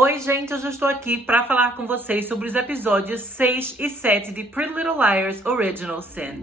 Oi, gente, hoje eu estou aqui para falar com vocês sobre os episódios 6 e 7 de Pretty Little Liars Original Sin.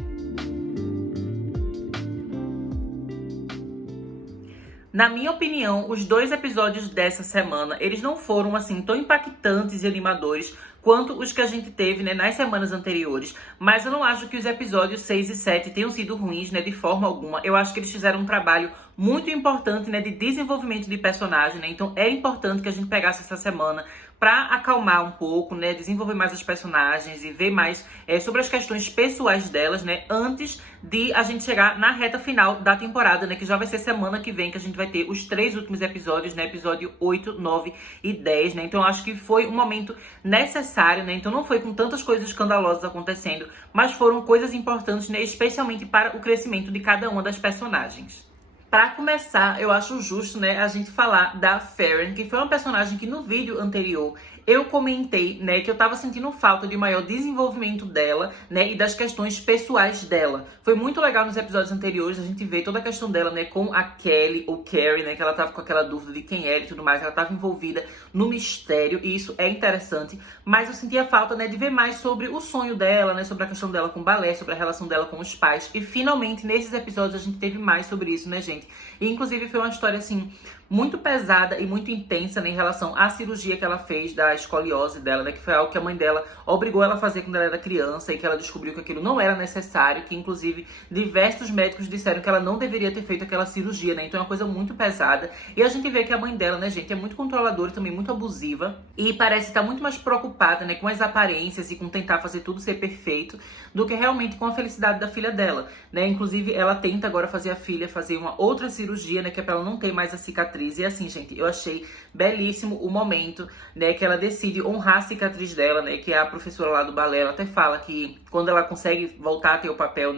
Na minha opinião, os dois episódios dessa semana, eles não foram assim tão impactantes e animadores quanto os que a gente teve, nas semanas anteriores. Mas eu não acho que os episódios 6 e 7 tenham sido ruins, de forma alguma. Eu acho que eles fizeram um trabalho muito importante, de desenvolvimento de personagem, Então é importante que a gente pegasse essa semana para acalmar um pouco, desenvolver mais os personagens e ver mais sobre as questões pessoais delas, antes de a gente chegar na reta final da temporada, que já vai ser semana que vem que a gente vai ter os 3 últimos episódios, episódio 8, 9 e 10, Então eu acho que foi um momento necessário, Então não foi com tantas coisas escandalosas acontecendo, mas foram coisas importantes, especialmente para o crescimento de cada uma das personagens. Para começar, eu acho justo, a gente falar da Farron, que foi uma personagem que no vídeo anterior eu comentei, que eu tava sentindo falta de maior desenvolvimento dela, e das questões pessoais dela. Foi muito legal nos episódios anteriores a gente ver toda a questão dela, com a Kelly ou Carrie, que ela tava com aquela dúvida de quem era e tudo mais, ela tava envolvida no mistério e isso é interessante, mas eu sentia falta, de ver mais sobre o sonho dela, sobre a questão dela com o balé, sobre a relação dela com os pais e finalmente nesses episódios a gente teve mais sobre isso, gente? E inclusive foi uma história, assim, muito pesada e muito intensa, em relação à cirurgia que ela fez da escoliose dela, que foi algo que a mãe dela obrigou ela a fazer quando ela era criança e que ela descobriu que aquilo não era necessário, que inclusive diversos médicos disseram que ela não deveria ter feito aquela cirurgia, Então é uma coisa muito pesada. E a gente vê que a mãe dela, gente, é muito controladora e também muito abusiva e parece estar muito mais preocupada, com as aparências e com tentar fazer tudo ser perfeito do que realmente com a felicidade da filha dela, Inclusive ela tenta agora fazer a filha fazer uma outra cirurgia, que é pra ela não ter mais a cicatriz. E assim, gente, eu achei belíssimo o momento, que ela decide honrar a cicatriz dela, que é a professora lá do balé. Ela até fala que quando ela consegue voltar a ter o papel,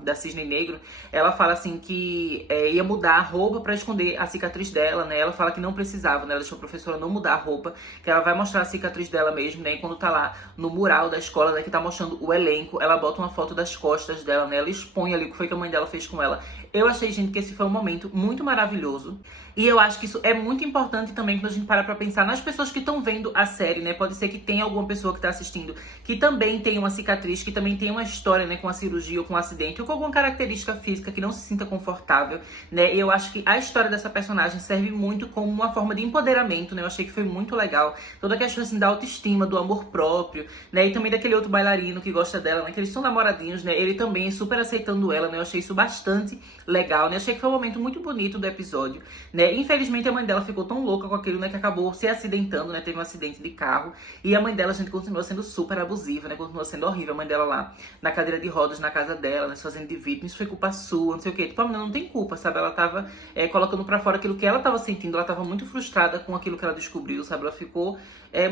da Cisne Negro, ela fala assim que ia mudar a roupa pra esconder a cicatriz dela, Ela fala que não precisava, Ela deixou a professora não mudar a roupa, que ela vai mostrar a cicatriz dela mesmo, E quando tá lá no mural da escola, que tá mostrando o elenco, ela bota uma foto das costas dela, Ela expõe ali o que foi que a mãe dela fez com ela. Eu achei, gente, que esse foi um momento muito maravilhoso. E eu acho que isso é muito importante também quando a gente para pra pensar nas pessoas que estão vendo a série, Pode ser que tenha alguma pessoa que tá assistindo que também tem uma cicatriz, que também tem uma história, com a cirurgia ou com um acidente ou com alguma característica física que não se sinta confortável, E eu acho que a história dessa personagem serve muito como uma forma de empoderamento, Eu achei que foi muito legal. Toda a questão, assim, da autoestima, do amor próprio, E também daquele outro bailarino que gosta dela, que eles são namoradinhos, Ele também super aceitando ela, Eu achei isso bastante legal, Achei que foi um momento muito bonito do episódio, Infelizmente a mãe dela ficou tão louca com aquilo, que acabou se acidentando, Teve um acidente de carro e a mãe dela, gente, continuou sendo super abusiva, Continuou sendo horrível. A mãe dela lá na cadeira de rodas na casa dela, fazendo de vítima, isso foi culpa sua, não sei o quê. Tipo, a menina não tem culpa, sabe? Ela tava colocando pra fora aquilo que ela tava sentindo, ela tava muito frustrada com aquilo que ela descobriu, sabe? Ela ficou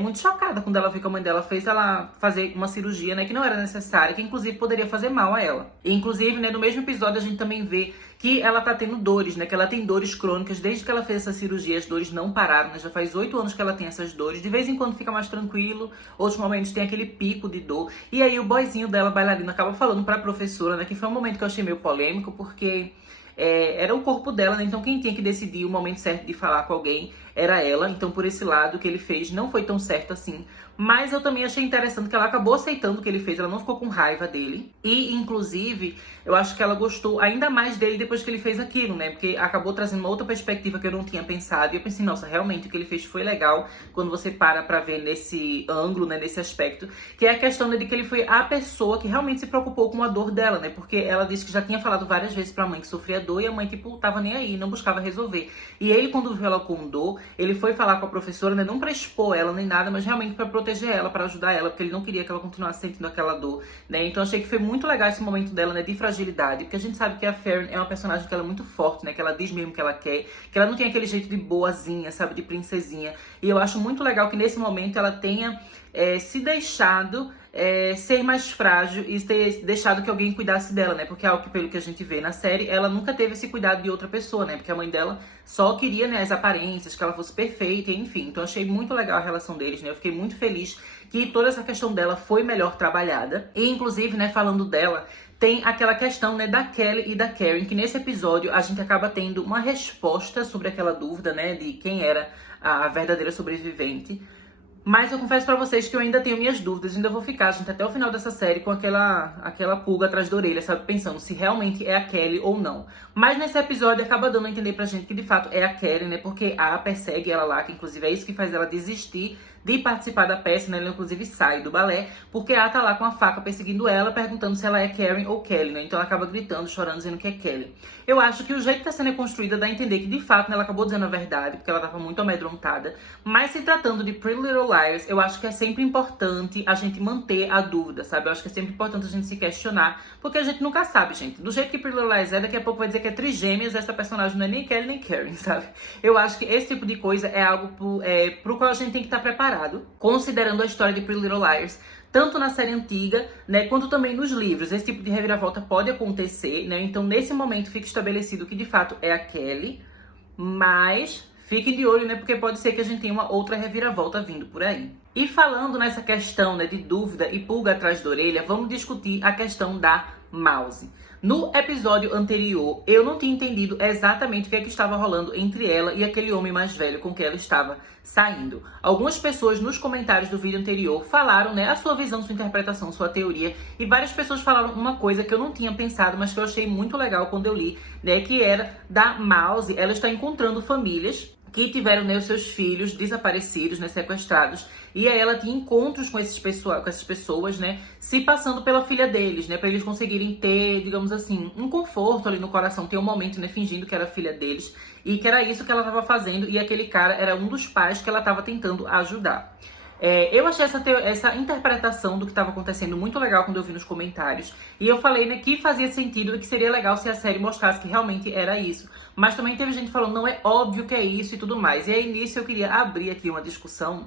muito chocada quando ela viu que a mãe dela fez ela fazer uma cirurgia, que não era necessária, que inclusive poderia fazer mal a ela. E inclusive, no mesmo episódio a gente também vê que ela tá tendo dores, que ela tem dores crônicas desde que ela fez essa cirurgia, as dores não pararam, Já faz 8 anos que ela tem essas dores, de vez em quando fica mais tranquilo, outros momentos tem aquele pico de dor. E aí o boyzinho dela, bailarino, acaba falando pra professora, que foi um momento que eu achei meio polêmico, porque era o corpo dela, Então quem tinha que decidir o momento certo de falar com alguém era ela. Então por esse lado o que ele fez não foi tão certo assim. Mas eu também achei interessante que ela acabou aceitando o que ele fez, ela não ficou com raiva dele. E inclusive eu acho que ela gostou ainda mais dele depois que ele fez aquilo, Porque acabou trazendo uma outra perspectiva que eu não tinha pensado. E eu pensei, nossa, realmente o que ele fez foi legal quando você para pra ver nesse ângulo, nesse aspecto. Que é a questão de que ele foi a pessoa que realmente se preocupou com a dor dela, Porque ela disse que já tinha falado várias vezes pra mãe que sofria dor e a mãe, tipo, tava nem aí, não buscava resolver. E ele, quando viu ela com dor, ele foi falar com a professora, não pra expor ela nem nada, mas realmente pra proteger ela, pra ajudar ela, porque ele não queria que ela continuasse sentindo aquela dor, Então achei que foi muito legal esse momento dela, de fragilidade, porque a gente sabe que a Farron é uma personagem que ela é muito forte, que ela diz mesmo que ela quer, que ela não tem aquele jeito de boazinha, sabe, de princesinha. E eu acho muito legal que nesse momento ela tenha se deixado ser mais frágil e ter deixado que alguém cuidasse dela, Porque é algo que, pelo que a gente vê na série, ela nunca teve esse cuidado de outra pessoa, Porque a mãe dela só queria, as aparências, que ela fosse perfeita, enfim. Então achei muito legal a relação deles, Eu fiquei muito feliz que toda essa questão dela foi melhor trabalhada. E inclusive, falando dela, tem aquela questão, da Kelly e da Karen, que nesse episódio a gente acaba tendo uma resposta sobre aquela dúvida, de quem era a verdadeira sobrevivente. Mas eu confesso pra vocês que eu ainda tenho minhas dúvidas, ainda vou ficar, gente, até o final dessa série com aquela pulga atrás da orelha, sabe? Pensando se realmente é a Kelly ou não. Mas nesse episódio acaba dando a entender pra gente que de fato é a Kelly, né? Porque a persegue ela lá, que inclusive é isso que faz ela desistir de participar da peça, né? Ela inclusive sai do balé, porque a tá lá com a faca perseguindo ela, perguntando se ela é Karen ou Kelly, né? Então ela acaba gritando, chorando, dizendo que é Kelly. Eu acho que o jeito que a cena é construída dá a entender que de fato, né, ela acabou dizendo a verdade, porque ela tava muito amedrontada. Mas se tratando de Pretty Little Liars, eu acho que é sempre importante a gente manter a dúvida, sabe? Eu acho que é sempre importante a gente se questionar, porque a gente nunca sabe, gente. Do jeito que Pretty Little Liars é, daqui a pouco vai dizer que é trigêmeas, essa personagem não é nem Kelly nem Karen, sabe? Eu acho que esse tipo de coisa é algo pro qual a gente tem que estar preparado, considerando a história de Pretty Little Liars, tanto na série antiga, né, quanto também nos livros. Esse tipo de reviravolta pode acontecer, né? Então, nesse momento, fica estabelecido que, de fato, é a Kelly. Mas fiquem de olho, né? Porque pode ser que a gente tenha uma outra reviravolta vindo por aí. E falando nessa questão, né, de dúvida e pulga atrás da orelha, vamos discutir a questão da Mouse. No episódio anterior, eu não tinha entendido exatamente o que é que estava rolando entre ela e aquele homem mais velho com que ela estava saindo. Algumas pessoas nos comentários do vídeo anterior falaram, né, a sua visão, sua interpretação, sua teoria, e várias pessoas falaram uma coisa que eu não tinha pensado, mas que eu achei muito legal quando eu li, né, que era da Mouse. Ela está encontrando famílias que tiveram, né, os seus filhos desaparecidos, né, sequestrados, e aí ela tinha encontros com essas pessoas, né, se passando pela filha deles, né, para eles conseguirem ter, digamos assim, um conforto ali no coração, ter um momento, né, fingindo que era filha deles, e que era isso que ela estava fazendo, e aquele cara era um dos pais que ela estava tentando ajudar. Eu achei essa interpretação do que estava acontecendo muito legal quando eu vi nos comentários. E eu falei, né, que fazia sentido e que seria legal se a série mostrasse que realmente era isso. Mas também teve gente falando, não é óbvio que é isso e tudo mais. E aí nisso eu queria abrir aqui uma discussão,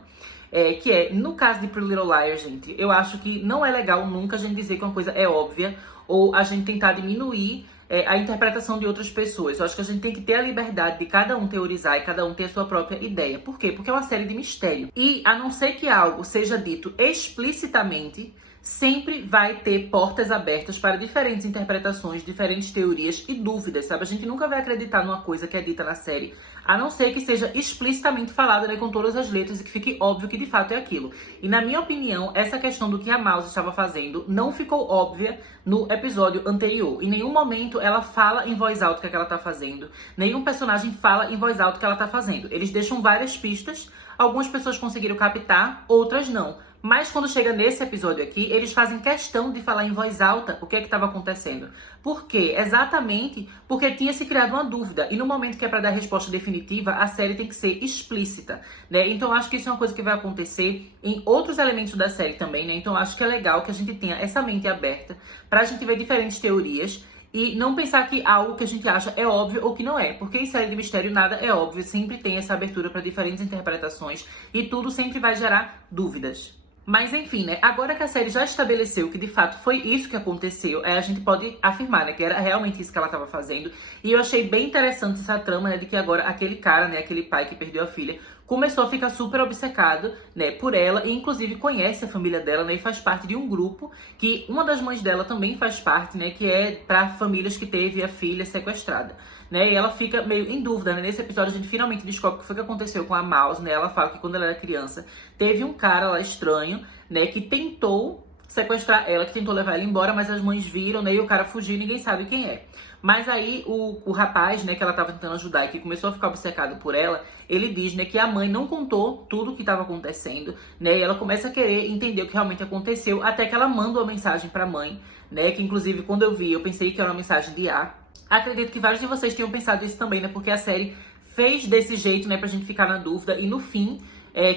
que é, no caso de Pretty Little Liars, gente, eu acho que não é legal nunca a gente dizer que uma coisa é óbvia ou a gente tentar diminuir a interpretação de outras pessoas. Eu acho que a gente tem que ter a liberdade de cada um teorizar e cada um ter a sua própria ideia. Por quê? Porque é uma série de mistério. E a não ser que algo seja dito explicitamente, sempre vai ter portas abertas para diferentes interpretações, diferentes teorias e dúvidas, sabe? A gente nunca vai acreditar numa coisa que é dita na série, a não ser que seja explicitamente falada, né, com todas as letras e que fique óbvio que de fato é aquilo. E na minha opinião, essa questão do que a Mouse estava fazendo não ficou óbvia no episódio anterior. Em nenhum momento ela fala em voz alta o que ela tá fazendo, nenhum personagem fala em voz alta o que ela tá fazendo. Eles deixam várias pistas, algumas pessoas conseguiram captar, outras não. Mas quando chega nesse episódio aqui, eles fazem questão de falar em voz alta o que é que estava acontecendo. Por quê? Exatamente porque tinha se criado uma dúvida. E no momento que é para dar a resposta definitiva, a série tem que ser explícita, né? Então acho que isso é uma coisa que vai acontecer em outros elementos da série também, né? Então acho que é legal que a gente tenha essa mente aberta pra gente ver diferentes teorias e não pensar que algo que a gente acha é óbvio ou que não é. Porque em série de mistério nada é óbvio, sempre tem essa abertura para diferentes interpretações e tudo sempre vai gerar dúvidas. Mas enfim, né, agora que a série já estabeleceu que de fato foi isso que aconteceu, a gente pode afirmar, né, que era realmente isso que ela estava fazendo. E eu achei bem interessante essa trama, né, de que agora aquele cara, né, aquele pai que perdeu a filha, começou a ficar super obcecado, né, por ela e inclusive conhece a família dela, né, e faz parte de um grupo que uma das mães dela também faz parte, né, que é para famílias que teve a filha sequestrada, né, e ela fica meio em dúvida, né. Nesse episódio a gente finalmente descobre o que foi que aconteceu com a Mouse, né. Ela fala que quando ela era criança teve um cara lá estranho, né, que tentou sequestrar ela, que tentou levar ela embora, mas as mães viram, né, e o cara fugiu e ninguém sabe quem é. Mas aí o rapaz, né, que ela tava tentando ajudar e que começou a ficar obcecado por ela, ele diz, né, que a mãe não contou tudo o que estava acontecendo, né, e ela começa a querer entender o que realmente aconteceu, até que ela manda uma mensagem pra mãe, né, que inclusive quando eu vi, eu pensei que era uma mensagem de A. Acredito que vários de vocês tenham pensado isso também, né, porque a série fez desse jeito, né, pra gente ficar na dúvida, e no fim,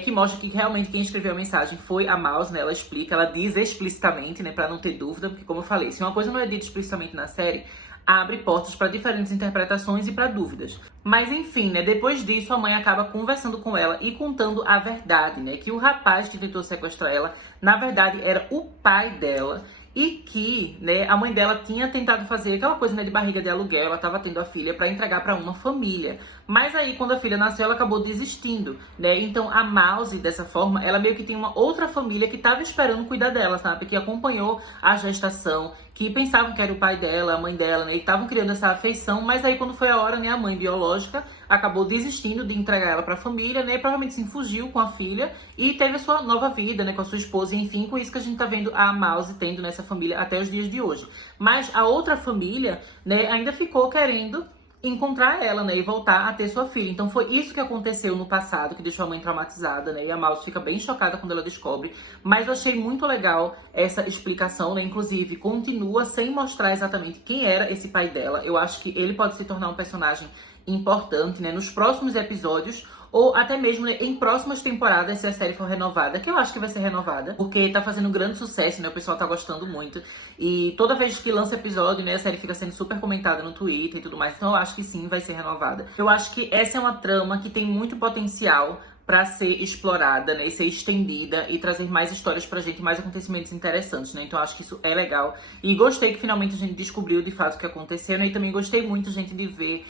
que mostra que realmente quem escreveu a mensagem foi a Mouse, né, ela explica, ela diz explicitamente, né, pra não ter dúvida, porque como eu falei, se uma coisa não é dita explicitamente na série, abre portas para diferentes interpretações e para dúvidas. Mas enfim, né, depois disso a mãe acaba conversando com ela e contando a verdade, né, que o rapaz que tentou sequestrar ela, na verdade era o pai dela e que, né, a mãe dela tinha tentado fazer aquela coisa, né, de barriga de aluguel, ela estava tendo a filha para entregar para uma família, Mas aí, quando a filha nasceu, ela acabou desistindo, né? Então, a Mouse, dessa forma, ela meio que tem uma outra família que tava esperando cuidar dela, sabe? Que acompanhou a gestação, que pensavam que era o pai dela, a mãe dela, né? E estavam criando essa afeição, mas aí, quando foi a hora, né? A mãe biológica acabou desistindo de entregar ela pra família, né? E provavelmente se fugiu com a filha e teve a sua nova vida, né? Com a sua esposa, e enfim, com isso que a gente tá vendo a Mouse tendo nessa família até os dias de hoje. Mas a outra família, né? Ainda ficou querendo encontrar ela, né, e voltar a ter sua filha. Então foi isso que aconteceu no passado, que deixou a mãe traumatizada, né, e a Mouse fica bem chocada quando ela descobre. Mas eu achei muito legal essa explicação, né, inclusive continua sem mostrar exatamente quem era esse pai dela. Eu acho que ele pode se tornar um personagem importante, né, nos próximos episódios, ou até mesmo, né, em próximas temporadas, se a série for renovada, que eu acho que vai ser renovada, porque tá fazendo um grande sucesso, né, o pessoal tá gostando muito, e toda vez que lança episódio, né, a série fica sendo super comentada no Twitter e tudo mais, então eu acho que sim, vai ser renovada. Eu acho que essa é uma trama que tem muito potencial pra ser explorada, né, e ser estendida e trazer mais histórias pra gente, mais acontecimentos interessantes, né, então eu acho que isso é legal. E gostei que finalmente a gente descobriu de fato o que aconteceu, né, e também gostei muito, gente, de ver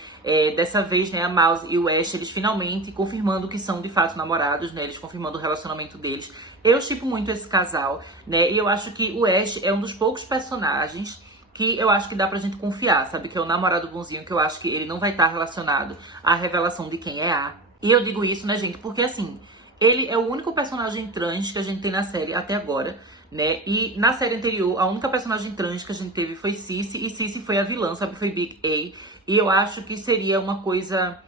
dessa vez, né, a Mouse e o Ash, eles finalmente confirmando que são de fato namorados, né, eles confirmando o relacionamento deles. Eu shippo muito esse casal, né, e eu acho que o Ash é um dos poucos personagens que eu acho que dá pra gente confiar, sabe, que é o namorado bonzinho, que eu acho que ele não vai estar relacionado à revelação de quem é A. E eu digo isso, né, gente, porque assim, ele é o único personagem trans que a gente tem na série até agora, né? E na série anterior, a única personagem trans que a gente teve foi Cici, e Cici foi a vilã, sabe? Foi Big A. E eu acho que seria uma coisa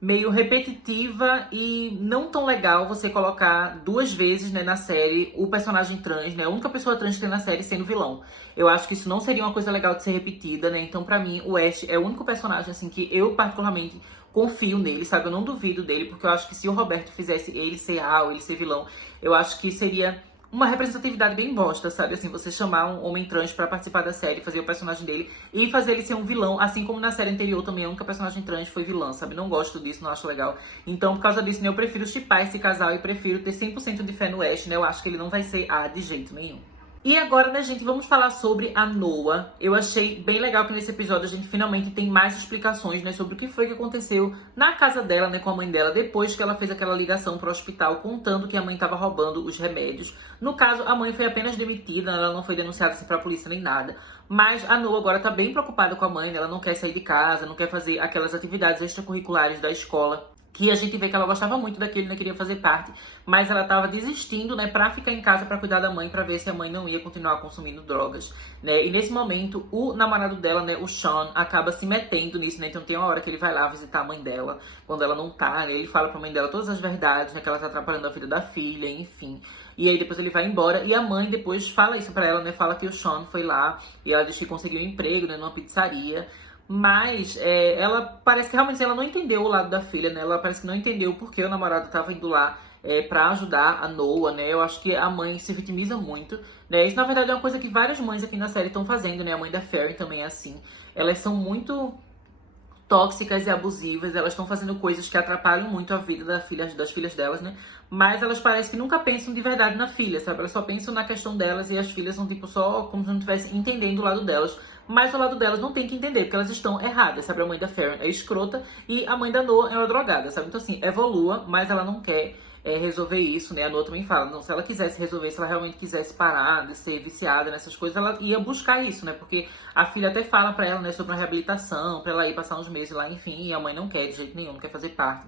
meio repetitiva e não tão legal você colocar duas vezes, né, na série o personagem trans, né? A única pessoa trans que tem na série sendo vilão. Eu acho que isso não seria uma coisa legal de ser repetida, né? Então, pra mim, o Ash é o único personagem, assim, que eu particularmente confio nele, sabe? Eu não duvido dele, porque eu acho que se o Roberto fizesse ele ser A ou ele ser vilão, eu acho que seria uma representatividade bem bosta, sabe? Assim, você chamar um homem trans pra participar da série, fazer o personagem dele e fazer ele ser um vilão, assim como na série anterior também a única personagem trans foi vilã, sabe? Não gosto disso, não acho legal. Então, por causa disso, né, eu prefiro shippar esse casal e prefiro ter 100% de fé no Ash, né? Eu acho que ele não vai ser A de jeito nenhum. E agora, né, gente, vamos falar sobre a Noah. Eu achei bem legal que nesse episódio a gente finalmente tem mais explicações, né, sobre o que foi que aconteceu na casa dela, né, com a mãe dela, depois que ela fez aquela ligação pro hospital contando que a mãe tava roubando os remédios. No caso, a mãe foi apenas demitida, ela não foi denunciada assim pra polícia nem nada. Mas a Noah agora tá bem preocupada com a mãe, né? Ela não quer sair de casa, não quer fazer aquelas atividades extracurriculares da escola, que a gente vê que ela gostava muito daquele, né, queria fazer parte, mas ela tava desistindo, né, pra ficar em casa pra cuidar da mãe, pra ver se a mãe não ia continuar consumindo drogas, né, e nesse momento o namorado dela, né, o Sean, acaba se metendo nisso, né, então tem uma hora que ele vai lá visitar a mãe dela, quando ela não tá, né, ele fala pra mãe dela todas as verdades, né, que ela tá atrapalhando a vida da filha, enfim. E aí depois ele vai embora e a mãe depois fala isso pra ela, né, fala que o Sean foi lá e ela diz que conseguiu um emprego, né, numa pizzaria. Mas ela parece que realmente ela não entendeu o lado da filha, né? Ela parece que não entendeu porque o namorado tava indo lá pra ajudar a Noah, né? Eu acho que a mãe se vitimiza muito, né? Isso, na verdade, é uma coisa que várias mães aqui na série estão fazendo, né? A mãe da Fairy também é assim. Elas são muito tóxicas e abusivas, elas estão fazendo coisas que atrapalham muito a vida das filhas delas, né? Mas elas parecem que nunca pensam de verdade na filha, sabe? Elas só pensam na questão delas e as filhas são tipo só como se não estivessem entendendo o lado delas. Mas o lado delas não tem que entender, porque elas estão erradas, sabe? A mãe da Farron é escrota e a mãe da Noah é uma drogada, sabe? Então assim, evolua, mas ela não quer resolver isso, né? A Noah também fala, não, se ela quisesse resolver, se ela realmente quisesse parar de ser viciada nessas coisas, ela ia buscar isso, né? Porque a filha até fala pra ela, né, sobre uma reabilitação, pra ela ir passar uns meses lá, enfim, e a mãe não quer de jeito nenhum, não quer fazer parte.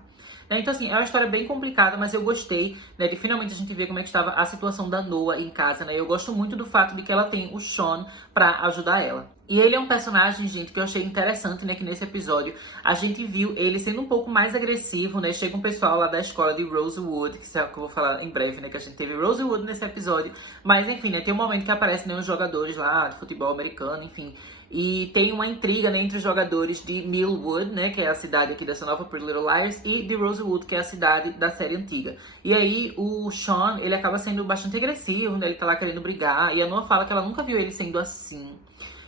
Então, assim, é uma história bem complicada, mas eu gostei, né, de finalmente a gente ver como é que estava a situação da Noah em casa, né? Eu gosto muito do fato de que ela tem o Sean pra ajudar ela. E ele é um personagem, gente, que eu achei interessante, né, que nesse episódio a gente viu ele sendo um pouco mais agressivo, né? Chega um pessoal lá da escola de Rosewood, que é o que eu vou falar em breve, né, que a gente teve Rosewood nesse episódio. Mas, enfim, né, tem um momento que aparecem, né, uns jogadores lá de futebol americano, enfim. E tem uma intriga, né, entre os jogadores de Millwood, né, que é a cidade aqui dessa nova Pretty Little Liars, e de Rosewood, que é a cidade da série antiga. E aí o Sean, ele acaba sendo bastante agressivo, né, ele tá lá querendo brigar, e a Noah fala que ela nunca viu ele sendo assim.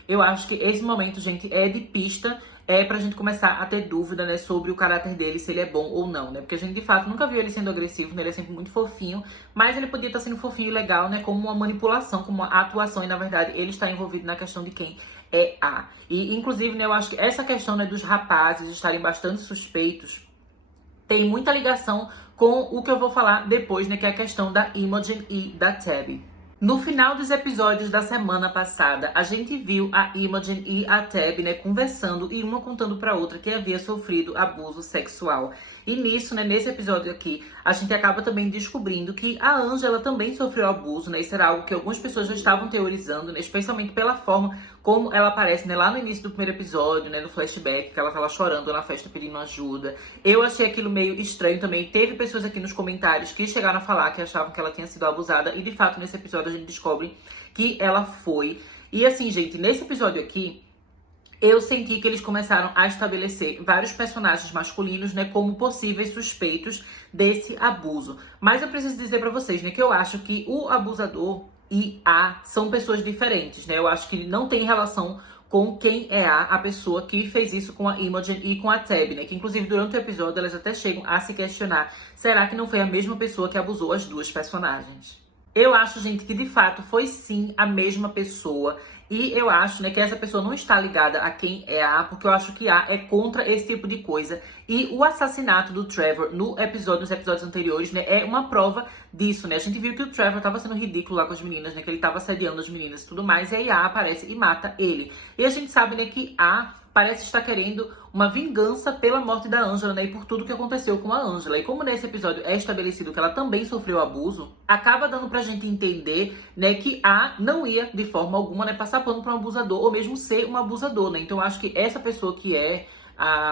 Eu acho que esse momento, gente, é de pista, pra gente começar a ter dúvida, né, sobre o caráter dele, se ele é bom ou não, né? Porque a gente, de fato, nunca viu ele sendo agressivo, né? Ele é sempre muito fofinho, mas ele podia estar sendo fofinho e legal, né, como uma manipulação, como uma atuação, e na verdade ele está envolvido na questão de quem é A. E, inclusive, né, eu acho que essa questão, né, dos rapazes estarem bastante suspeitos tem muita ligação com o que eu vou falar depois, né, que é a questão da Imogen e da Tabby. No final dos episódios da semana passada, a gente viu a Imogen e a Tabby, né, conversando e uma contando pra outra que havia sofrido abuso sexual. E nisso, né, nesse episódio aqui, a gente acaba também descobrindo que a Angela também sofreu abuso, né? Isso era algo que algumas pessoas já estavam teorizando, né, especialmente pela forma como ela aparece, né, lá no início do primeiro episódio, né, no flashback, que ela tá lá chorando na festa pedindo ajuda. Eu achei aquilo meio estranho também. Teve pessoas aqui nos comentários que chegaram a falar que achavam que ela tinha sido abusada e de fato nesse episódio a gente descobre que ela foi. E assim, gente, nesse episódio aqui, eu senti que eles começaram a estabelecer vários personagens masculinos, né, como possíveis suspeitos desse abuso. Mas eu preciso dizer pra vocês, né, que eu acho que o abusador e a são pessoas diferentes, né? Eu acho que não tem relação com quem é a pessoa que fez isso com a Imogen e com a Tabby, né? Que inclusive durante o episódio elas até chegam a se questionar, será que não foi a mesma pessoa que abusou as duas personagens? Eu acho, gente, que de fato foi sim a mesma pessoa. E eu acho, né, que essa pessoa não está ligada a quem é a, porque eu acho que a é contra esse tipo de coisa. E o assassinato do Trevor nos episódios anteriores, né, é uma prova disso, né? A gente viu que o Trevor tava sendo ridículo lá com as meninas, né, que ele tava assediando as meninas e tudo mais, e aí a aparece e mata ele. E a gente sabe, né, que a parece estar querendo uma vingança pela morte da Angela, né, e por tudo que aconteceu com a Angela. E como nesse episódio é estabelecido que ela também sofreu abuso, acaba dando pra gente entender, né, que a não ia, de forma alguma, né, passar pano pra um abusador, ou mesmo ser um abusador, né. Então eu acho que essa pessoa que é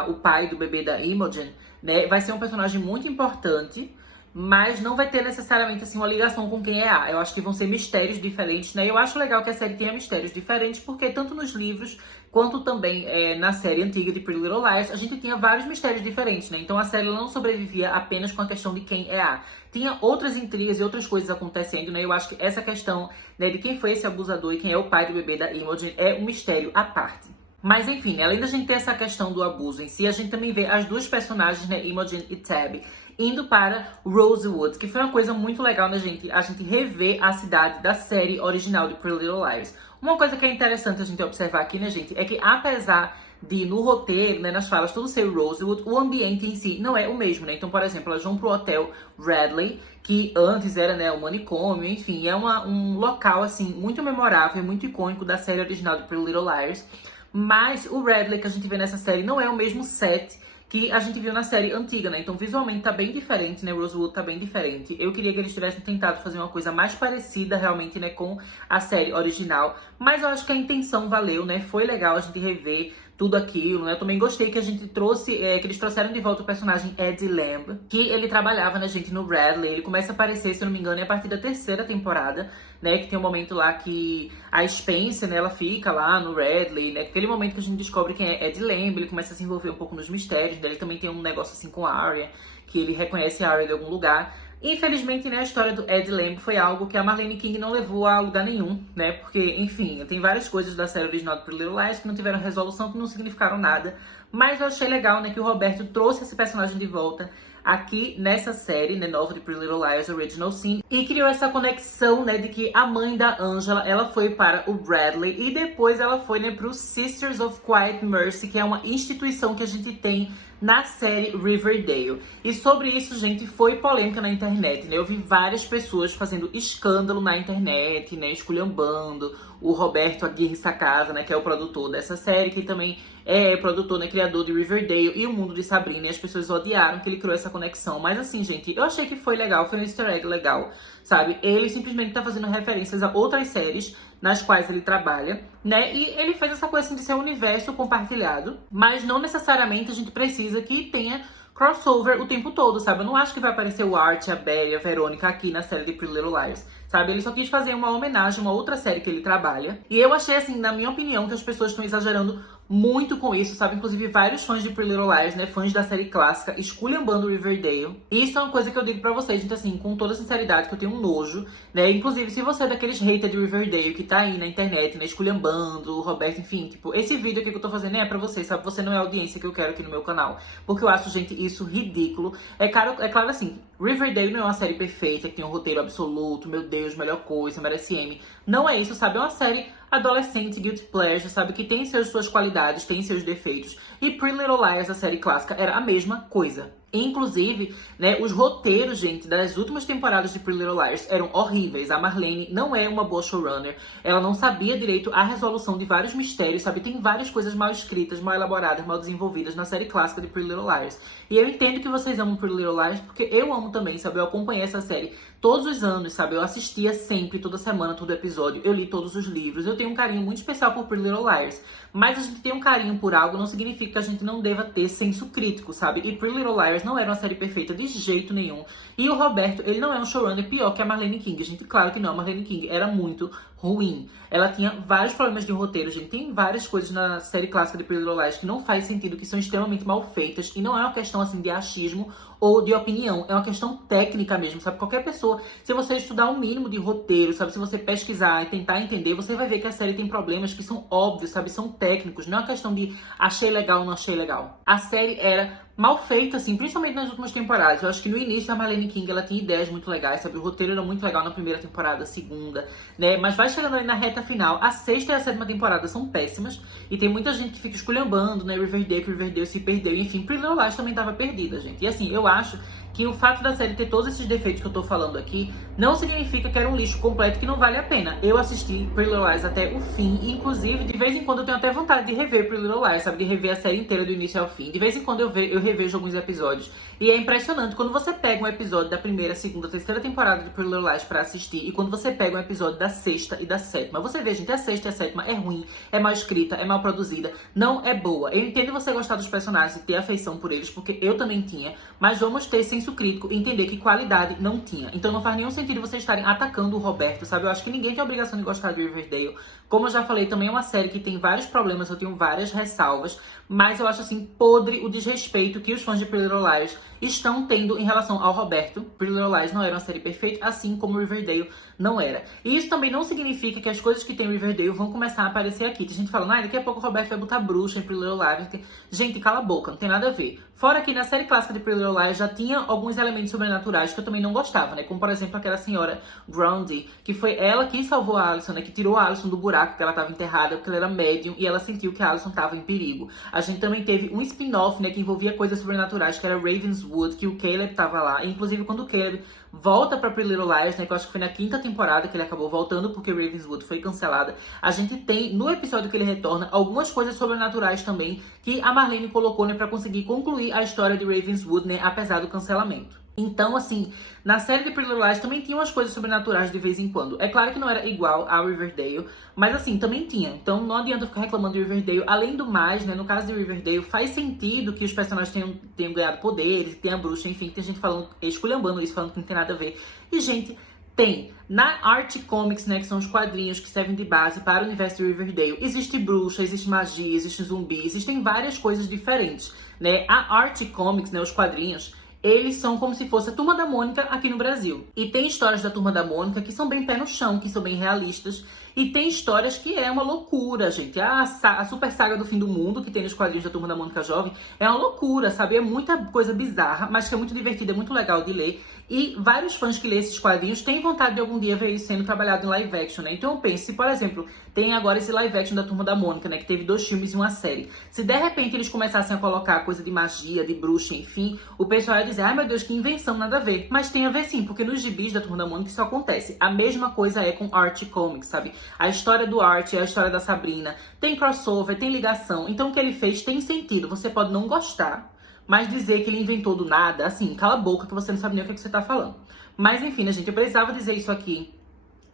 o pai do bebê da Imogen, né, vai ser um personagem muito importante, mas não vai ter necessariamente, assim, uma ligação com quem é a. Eu acho que vão ser mistérios diferentes, né? Eu acho legal que a série tenha mistérios diferentes, porque tanto nos livros, quanto também na série antiga de Pretty Little Liars, a gente tinha vários mistérios diferentes, né? Então a série não sobrevivia apenas com a questão de quem é a. Tinha outras intrigas e outras coisas acontecendo, né? Eu acho que essa questão, né, de quem foi esse abusador e quem é o pai do bebê da Imogen é um mistério à parte. Mas enfim, né, além da gente ter essa questão do abuso em si, a gente também vê as duas personagens, né, Imogen e Tabby, indo para Rosewood, que foi uma coisa muito legal, né, gente? A gente rever a cidade da série original de Pretty Little Liars. Uma coisa que é interessante a gente observar aqui, né, gente, é que apesar de, no roteiro, né, nas falas, tudo ser Rosewood, o ambiente em si não é o mesmo, né? Então, por exemplo, elas vão pro hotel Radley, que antes era, né, o manicômio, enfim, é um local, assim, muito memorável, muito icônico da série original de Pretty Little Liars. Mas o Radley que a gente vê nessa série não é o mesmo set que a gente viu na série antiga, né? Então visualmente tá bem diferente, né? Rosewood tá bem diferente. Eu queria que eles tivessem tentado fazer uma coisa mais parecida realmente, né, com a série original. Mas eu acho que a intenção valeu, né? Foi legal a gente rever tudo aquilo, né? Eu também gostei que a gente trouxe, que eles trouxeram de volta o personagem Eddie Lamb, que ele trabalhava, né, gente, no Radley. Ele começa a aparecer, se eu não me engano, a partir da terceira temporada, né? Que tem um momento lá que a Spencer, né, ela fica lá no Radley, né? Aquele momento que a gente descobre quem é Eddie Lamb, ele começa a se envolver um pouco nos mistérios, né? Ele também tem um negócio assim com a Arya, que ele reconhece a Arya de algum lugar. Infelizmente, né, a história do Eddie Lamb foi algo que a Marlene King não levou a lugar nenhum, né? Porque, enfim, tem várias coisas da série original do Pretty Little Liars que não tiveram resolução, que não significaram nada. Mas eu achei legal, né, que o Roberto trouxe esse personagem de volta aqui nessa série, né, nova de Pretty Little Liars Original Sin, e criou essa conexão, né, de que a mãe da Angela, ela foi para o Bradley e depois ela foi, né, pro Sisters of Quiet Mercy, que é uma instituição que a gente tem na série Riverdale. E sobre isso, gente, foi polêmica na internet, né? Eu vi várias pessoas fazendo escândalo na internet, né? Esculhambando o Roberto Aguirre Sacasa, né? Que é o produtor dessa série, que também é produtor, né? Criador de Riverdale e o mundo de Sabrina. E as pessoas odiaram que ele criou essa conexão. Mas assim, gente, eu achei que foi legal, foi um easter egg legal, sabe? Ele simplesmente tá fazendo referências a outras séries nas quais ele trabalha, né? E ele fez essa coisa assim de ser um universo compartilhado, mas não necessariamente a gente precisa que tenha crossover o tempo todo, sabe? Eu não acho que vai aparecer o Art, a Belly, a Verônica aqui na série de Pretty Little Liars, sabe? Ele só quis fazer uma homenagem a uma outra série que ele trabalha. E eu achei, assim, na minha opinião, que as pessoas estão exagerando muito com isso, sabe? Inclusive, vários fãs de Pretty Little Liars, né? Fãs da série clássica, esculhambando Riverdale. E isso é uma coisa que eu digo pra vocês, gente, assim, com toda sinceridade, que eu tenho um nojo, né? Inclusive, se você é daqueles haters de Riverdale que tá aí na internet, né? Esculhambando, o Roberto, enfim, tipo, esse vídeo aqui que eu tô fazendo é pra você, sabe? Você não é a audiência que eu quero aqui no meu canal. Porque eu acho, gente, isso ridículo. É claro, assim, Riverdale não é uma série perfeita, que tem um roteiro absoluto, meu Deus, melhor coisa, merece M. Não é isso, sabe? É uma série adolescente, guilty pleasure, sabe? Que tem suas qualidades, tem seus defeitos. E Pretty Little Liars, a série clássica, era a mesma coisa. Inclusive, né, os roteiros, gente, das últimas temporadas de Pretty Little Liars eram horríveis. A Marlene não é uma boa showrunner. Ela não sabia direito a resolução de vários mistérios, sabe? Tem várias coisas mal escritas, mal elaboradas, mal desenvolvidas na série clássica de Pretty Little Liars. E eu entendo que vocês amam Pretty Little Liars, porque eu amo também, sabe? Eu acompanhei essa série todos os anos, sabe? Eu assistia sempre, toda semana, todo episódio. Eu li todos os livros. Eu tenho um carinho muito especial por Pretty Little Liars. Mas a gente ter um carinho por algo não significa que a gente não deva ter senso crítico, sabe? E Pretty Little Liars não era uma série perfeita de jeito nenhum. E o Roberto, ele não é um showrunner pior que a Marlene King. Gente, claro que não, a Marlene King era muito ruim. Ela tinha vários problemas de roteiro, gente. Tem várias coisas na série clássica de Pretty Little Liars que não faz sentido, que são extremamente mal feitas. E não é uma questão, assim, de achismo ou de opinião. É uma questão técnica mesmo, sabe? Qualquer pessoa, se você estudar um mínimo de roteiro, sabe? Se você pesquisar e tentar entender, você vai ver que a série tem problemas que são óbvios, sabe? São técnicos. Não é uma questão de achei legal ou não achei legal. A série era mal feita, assim, principalmente nas últimas temporadas. Eu acho que no início a Marlene King, ela tinha ideias muito legais, sabe? O roteiro era muito legal na primeira temporada, segunda, né? Mas vai chegando ali na reta final. A sexta e a sétima temporada são péssimas. E tem muita gente que fica esculhambando, né? Riverdale, que Riverdale se perdeu. Enfim, Pretty Little Liars também tava perdida, gente. E assim, eu acho que o fato da série ter todos esses defeitos que eu tô falando aqui não significa que era um lixo completo que não vale a pena. Eu assisti Pretty Little Liars até o fim, e inclusive, de vez em quando eu tenho até vontade de rever Pretty Little Liars, sabe? De rever a série inteira do início ao fim. De vez em quando eu revejo alguns episódios. E é impressionante, quando você pega um episódio da primeira, segunda, terceira temporada de Pretty Little Liars pra assistir, e quando você pega um episódio da sexta e da sétima, você vê, gente, a sexta e a sétima é ruim, é mal escrita, é mal produzida, não é boa. Eu entendo você gostar dos personagens e ter afeição por eles, porque eu também tinha, mas vamos ter senso crítico e entender que qualidade não tinha. Então não faz nenhum sentido vocês estarem atacando o Roberto, sabe? Eu acho que ninguém tem a obrigação de gostar de Riverdale. Como eu já falei, também é uma série que tem vários problemas, eu tenho várias ressalvas, mas eu acho, assim, podre o desrespeito que os fãs de Pretty Little Liars estão tendo em relação ao Roberto. Pretty Little Liars não era uma série perfeita, assim como Riverdale não era. E isso também não significa que as coisas que tem em Riverdale vão começar a aparecer aqui. Tem gente falando, daqui a pouco o Roberto vai botar bruxa em Pretty Little Liars. Gente, cala a boca, não tem nada a ver. Fora que na série clássica de Pretty Little Liars já tinha alguns elementos sobrenaturais que eu também não gostava, né? Como, por exemplo, aquela senhora Grundy, que foi ela quem salvou a Alison, né? Que tirou a Alison do buraco que ela estava enterrada, porque ela era médium e ela sentiu que a Alison estava em perigo. A gente também teve um spin-off, né? Que envolvia coisas sobrenaturais, que era Ravenswood, que o Caleb estava lá. E, inclusive, quando o Caleb volta pra Pretty Little Liars, né? Que eu acho que foi na quinta temporada que ele acabou voltando, porque Ravenswood foi cancelada. A gente tem, no episódio que ele retorna, algumas coisas sobrenaturais também, que a Marlene colocou, né? Pra conseguir concluir a história de Ravenswood, né? Apesar do cancelamento. Então, assim, na série de Pretty Little Liars também tinha umas coisas sobrenaturais de vez em quando. É claro que não era igual a Riverdale, mas assim, também tinha. Então não adianta ficar reclamando de Riverdale. Além do mais, né, no caso de Riverdale, faz sentido que os personagens tenham ganhado poderes, tenha a bruxa, enfim, tem gente falando, esculhambando isso, falando que não tem nada a ver. E, gente, tem. Na Art Comics, né, que são os quadrinhos que servem de base para o universo de Riverdale, existe bruxa, existe magia, existe zumbi, existem várias coisas diferentes, né? A Art Comics, né, os quadrinhos, eles são como se fosse a Turma da Mônica aqui no Brasil. E tem histórias da Turma da Mônica que são bem pé no chão, que são bem realistas. E tem histórias que é uma loucura, gente. A super saga do fim do mundo, que tem nos quadrinhos da Turma da Mônica Jovem, é uma loucura, sabe? É muita coisa bizarra, mas que é muito divertida, é muito legal de ler. E vários fãs que lêem esses quadrinhos têm vontade de algum dia ver isso sendo trabalhado em live action, né? Então eu penso, se por exemplo, tem agora esse live action da Turma da Mônica, né? Que teve 2 filmes e uma série. Se de repente eles começassem a colocar coisa de magia, de bruxa, enfim, o pessoal ia dizer, ai meu Deus, que invenção, nada a ver. Mas tem a ver sim, porque nos gibis da Turma da Mônica isso acontece. A mesma coisa é com Art Comics, sabe? A história do Art, a história da Sabrina, tem crossover, tem ligação. Então o que ele fez tem sentido. Você pode não gostar, mas dizer que ele inventou do nada, assim, cala a boca que você não sabe nem o que você tá falando. Mas enfim, né, gente, eu precisava dizer isso aqui,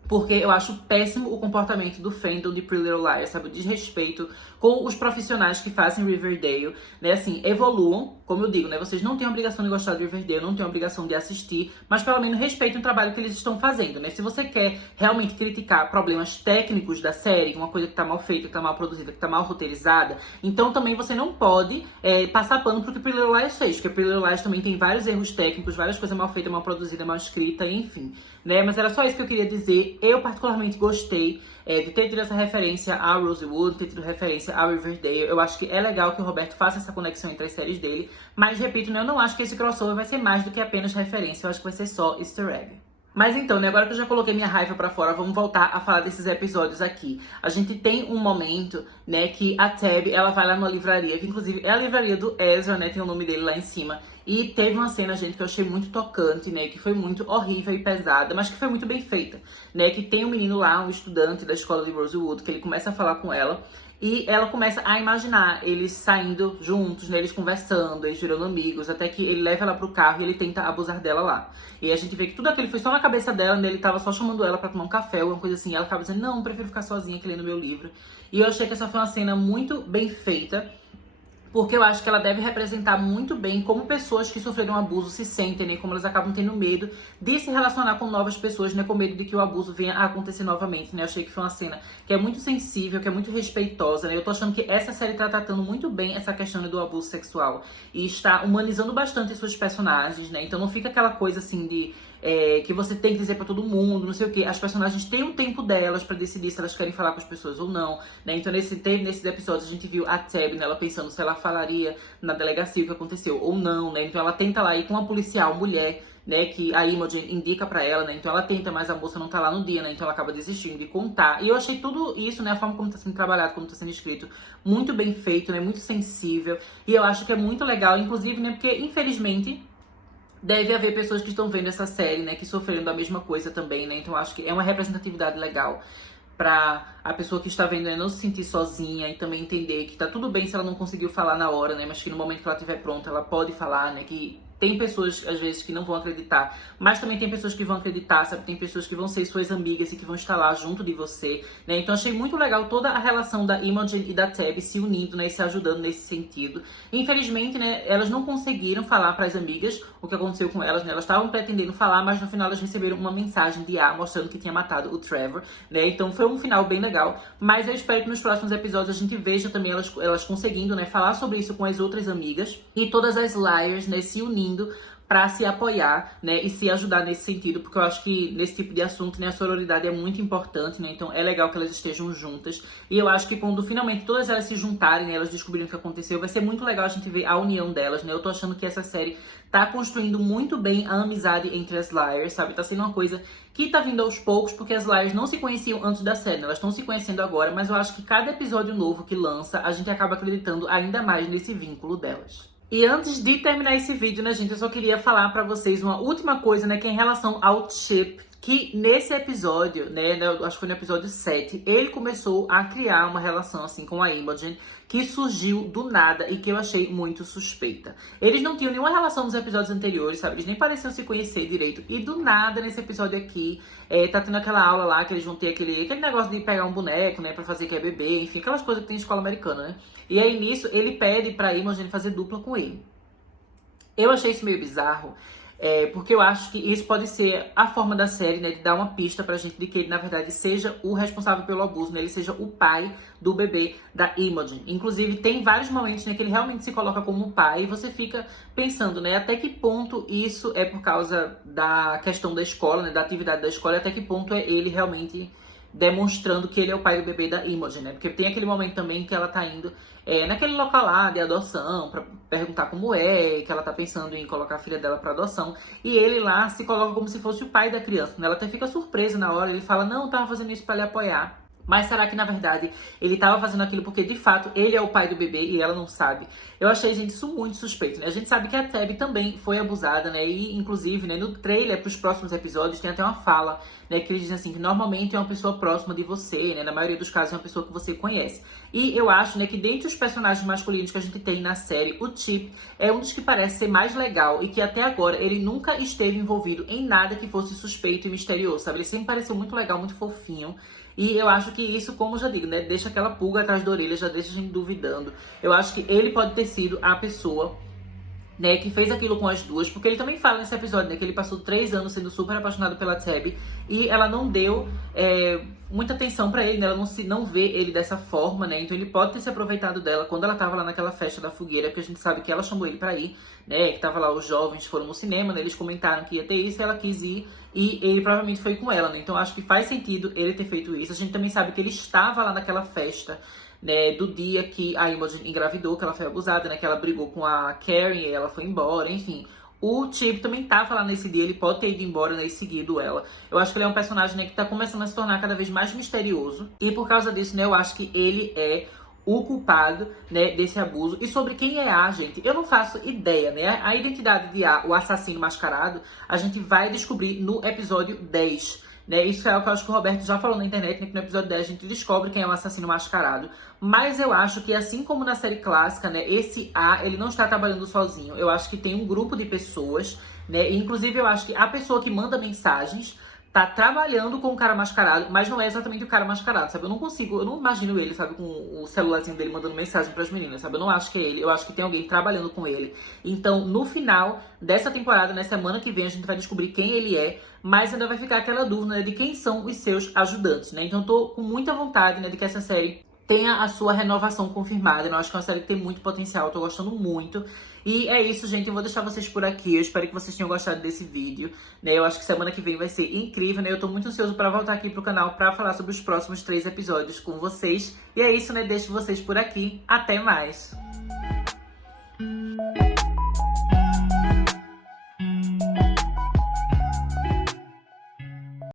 porque eu acho péssimo o comportamento do fandom de Pretty Little Liars, sabe? O desrespeito com os profissionais que fazem Riverdale, né? Assim, evoluam, como eu digo, né? Vocês não têm a obrigação de gostar de Riverdale, não têm a obrigação de assistir, mas pelo menos respeitem o trabalho que eles estão fazendo, né? Se você quer realmente criticar problemas técnicos da série, uma coisa que tá mal feita, que tá mal produzida, que tá mal roteirizada, então também você não pode passar pano pro que Pretty Little Liars fez, porque Pretty Little Liars também tem vários erros técnicos, várias coisas mal feitas, mal produzidas, mal escritas, enfim, né? Mas era só isso que eu queria dizer. Eu particularmente gostei de ter tido essa referência a Rosewood, ter tido referência a Riverdale. Eu acho que é legal que o Roberto faça essa conexão entre as séries dele, mas repito, né, eu não acho que esse crossover vai ser mais do que apenas referência, eu acho que vai ser só easter egg. Mas então, né, agora que eu já coloquei minha raiva pra fora, vamos voltar a falar desses episódios aqui. A gente tem um momento, né, que a Tab, ela vai lá numa livraria, que inclusive é a livraria do Ezra, né, tem o nome dele lá em cima. E teve uma cena, gente, que eu achei muito tocante, né, que foi muito horrível e pesada, mas que foi muito bem feita, né, que tem um menino lá, um estudante da escola de Rosewood, que ele começa a falar com ela. E ela começa a imaginar eles saindo juntos, né, eles conversando, eles virando amigos, até que ele leva ela pro carro e ele tenta abusar dela lá. E a gente vê que tudo aquilo foi só na cabeça dela, né, ele tava só chamando ela pra tomar um café ou alguma coisa assim. E ela acaba dizendo, não, prefiro ficar sozinha aqui lendo meu livro. E eu achei que essa foi uma cena muito bem feita, porque eu acho que ela deve representar muito bem como pessoas que sofreram abuso se sentem, né? Como elas acabam tendo medo de se relacionar com novas pessoas, né? Com medo de que o abuso venha a acontecer novamente, né? Eu achei que foi uma cena que é muito sensível, que é muito respeitosa, né? Eu tô achando que essa série tá tratando muito bem essa questão, né, do abuso sexual. E está humanizando bastante as suas personagens, né? Então não fica aquela coisa assim de... que você tem que dizer pra todo mundo, não sei o que. As personagens têm o tempo delas pra decidir se elas querem falar com as pessoas ou não, né? Então nesses episódios a gente viu a Tab, né, ela pensando se ela falaria na delegacia o que aconteceu ou não, né? Então ela tenta lá ir com uma policial mulher, né, que a Imogen indica pra ela, né? Então ela tenta, mas a moça não tá lá no dia, né? Então ela acaba desistindo de contar. E eu achei tudo isso, né, a forma como tá sendo trabalhado, como tá sendo escrito, muito bem feito, né? Muito sensível. E eu acho que é muito legal, inclusive, né, porque infelizmente deve haver pessoas que estão vendo essa série, né, que sofreram da mesma coisa também, né? Então acho que é uma representatividade legal pra a pessoa que está vendo, né, não se sentir sozinha e também entender que tá tudo bem se ela não conseguiu falar na hora, né? Mas que no momento que ela estiver pronta, ela pode falar, né? Que tem pessoas, às vezes, que não vão acreditar, mas também tem pessoas que vão acreditar, sabe? Tem pessoas que vão ser suas amigas e que vão estar lá junto de você, né? Então achei muito legal toda a relação da Imogen e da Tab se unindo, né? E se ajudando nesse sentido. Infelizmente, né? Elas não conseguiram falar para as amigas o que aconteceu com elas, né? Elas estavam pretendendo falar, mas no final elas receberam uma mensagem de A mostrando que tinha matado o Trevor, né? Então foi um final bem legal. Mas eu espero que nos próximos episódios a gente veja também elas conseguindo, né? Falar sobre isso com as outras amigas e todas as liars, né? Se unindo para se apoiar, né, e se ajudar nesse sentido, porque eu acho que nesse tipo de assunto, né, a sororidade é muito importante, né, então é legal que elas estejam juntas, e eu acho que quando finalmente todas elas se juntarem, né, elas descobrirem o que aconteceu, vai ser muito legal a gente ver a união delas, né, eu tô achando que essa série tá construindo muito bem a amizade entre as liars, sabe, tá sendo uma coisa que tá vindo aos poucos, porque as liars não se conheciam antes da série, né? Elas estão se conhecendo agora, mas eu acho que cada episódio novo que lança, a gente acaba acreditando ainda mais nesse vínculo delas. E antes de terminar esse vídeo, né, gente, eu só queria falar pra vocês uma última coisa, né, que é em relação ao Chip, que nesse episódio, né, eu acho que foi no episódio 7, ele começou a criar uma relação, assim, com a Imogen, que surgiu do nada e que eu achei muito suspeita. Eles não tinham nenhuma relação nos episódios anteriores, sabe? Eles nem pareciam se conhecer direito. E do nada, nesse episódio aqui, tá tendo aquela aula lá que eles vão ter aquele negócio de pegar um boneco, né, pra fazer que é bebê, enfim, aquelas coisas que tem em escola americana, né? E aí, nisso, ele pede pra Imogen fazer dupla com ele. Eu achei isso meio bizarro, porque eu acho que isso pode ser a forma da série, né, de dar uma pista pra gente de que ele, na verdade, seja o responsável pelo abuso, né, ele seja o pai do bebê da Imogen. Inclusive, tem vários momentos, né, que ele realmente se coloca como pai e você fica pensando, né, até que ponto isso é por causa da questão da escola, né, da atividade da escola, e até que ponto é ele realmente demonstrando que ele é o pai do bebê da Imogen, né? Porque tem aquele momento também que ela tá indo naquele local lá de adoção pra perguntar como é, que ela tá pensando em colocar a filha dela pra adoção, e ele lá se coloca como se fosse o pai da criança, né? Ela até fica surpresa na hora, ele fala, não, eu tava fazendo isso pra lhe apoiar. Mas será que, na verdade, ele tava fazendo aquilo porque, de fato, ele é o pai do bebê e ela não sabe? Eu achei, gente, isso muito suspeito, né? A gente sabe que a Tab também foi abusada, né? E, inclusive, né, no trailer pros próximos episódios tem até uma fala, né? Que eles dizem assim, que normalmente é uma pessoa próxima de você, né? Na maioria dos casos é uma pessoa que você conhece. E eu acho, né, que dentre os personagens masculinos que a gente tem na série, o Chip é um dos que parece ser mais legal e que até agora ele nunca esteve envolvido em nada que fosse suspeito e misterioso, sabe? Ele sempre pareceu muito legal, muito fofinho. E eu acho que isso, como eu já digo, né, deixa aquela pulga atrás da orelha, já deixa a gente duvidando. Eu acho que ele pode ter sido a pessoa, né, que fez aquilo com as duas, porque ele também fala nesse episódio, né, que ele passou 3 anos sendo super apaixonado pela Tab e ela não deu muita atenção pra ele, né, ela não vê ele dessa forma, né, então ele pode ter se aproveitado dela quando ela tava lá naquela festa da fogueira, porque a gente sabe que ela chamou ele pra ir, né, que tava lá, os jovens foram no cinema, né, eles comentaram que ia ter isso, ela quis ir e ele provavelmente foi com ela, né, então acho que faz sentido ele ter feito isso. A gente também sabe que ele estava lá naquela festa, né, do dia que a Imogen engravidou, que ela foi abusada, né, que ela brigou com a Karen e ela foi embora, enfim. O Chip também tava lá nesse dia, ele pode ter ido embora, né, e seguido ela. Eu acho que ele é um personagem, né, que tá começando a se tornar cada vez mais misterioso. E por causa disso, né, eu acho que ele é o culpado, né, desse abuso. E sobre quem é A, gente, eu não faço ideia, né? A identidade de A, o assassino mascarado, a gente vai descobrir no episódio 10. Né? Isso é o que eu acho que o Roberto já falou na internet, né? Que no episódio 10 a gente descobre quem é o assassino mascarado. Mas eu acho que, assim como na série clássica, né? Esse A, ele não está trabalhando sozinho. Eu acho que tem um grupo de pessoas, né? E, inclusive, eu acho que a pessoa que manda mensagens tá trabalhando com o cara mascarado, mas não é exatamente o cara mascarado, sabe? Eu não imagino ele, sabe, com o celularzinho dele mandando mensagem pras meninas, sabe? Eu não acho que é ele, eu acho que tem alguém trabalhando com ele. Então, no final dessa temporada, na semana que vem, a gente vai descobrir quem ele é, mas ainda vai ficar aquela dúvida, né, de quem são os seus ajudantes, né? Então, eu tô com muita vontade, né, de que essa série tenha a sua renovação confirmada. Eu acho que é uma série que tem muito potencial, eu tô gostando muito. E é isso, gente, eu vou deixar vocês por aqui. Eu espero que vocês tenham gostado desse vídeo, né? Eu acho que semana que vem vai ser incrível, né? Eu tô muito ansioso pra voltar aqui pro canal pra falar sobre os próximos 3 episódios com vocês. E é isso, né? Deixo vocês por aqui. Até mais!